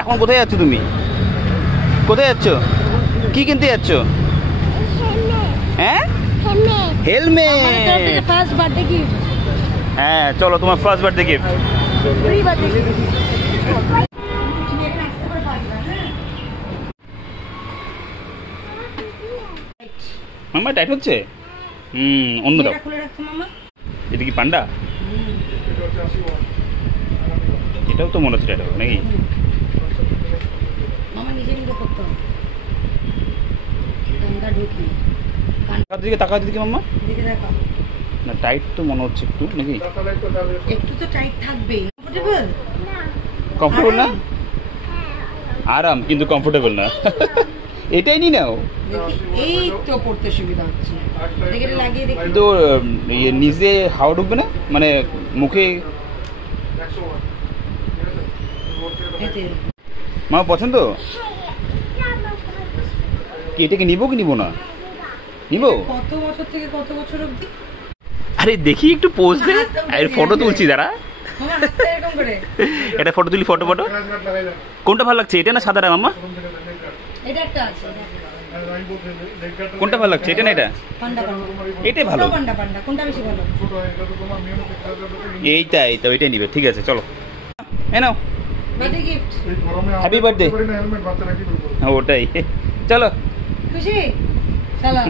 এখন কোথায় যাচ্ছ তুমি? কোথায় যাচ্ছ? কি কিনতে যাচ্ছ? হ্যাঁ, হেলমেট। First birthday gift. হ্যাঁ চলো, তোমার first birthday gift. Free birthday gift. মামা টাইট হচ্ছে। অন্য দাও। খুলে রাখছো মামা। এটা কি পান্ডা? এটাও তো মনে হচ্ছে টাইট হবে নাকি? মামা নিজে নিজে করতে হবে। গানটা ঢুকি। কার দিকে তাকাও দিকে মাম্মা। দিকে দেখো। না টাইট তো মনে হচ্ছে একটু নাকি? একটু তো টাইট থাকবেই। কমফোর্টেবল? কমফোর্টেবল না? আরাম কিন্তু কমফোর্টেবল না। এটাই নি নাও। এই তো পড়তে সুবিধা হচ্ছে। দেখে লাগিয়ে দেখি। কিন্তু নিজে হাওয়া ঢুকবে না, মানে মুখে। মা পছন্দ কি? এটাকে নিবো কি নিবো না? নিবো। কত বছর থেকে কত বছর অবধি? আরে দেখি একটু পোজ দে। আরে ফটো তুলছি দাঁড়া। এটা ফটো তুলি, ফটো ফটো। কোনটা ভালো লাগছে, এটা না সাদাটা মাম্মা? এটা একটা আছে। কোনটা ভালো লাগছে, এটা না এটা? পান্ডা পান্ডা। এটাই ভালো। পান্ডা পান্ডা কোনটা বেশি ভালো? এইটাই তো, এটাই নিবে। ঠিক আছে চলো, এ নাও বার্থডে গিফট। Happy birthday. ওটাই, চলো খুশি? চলো।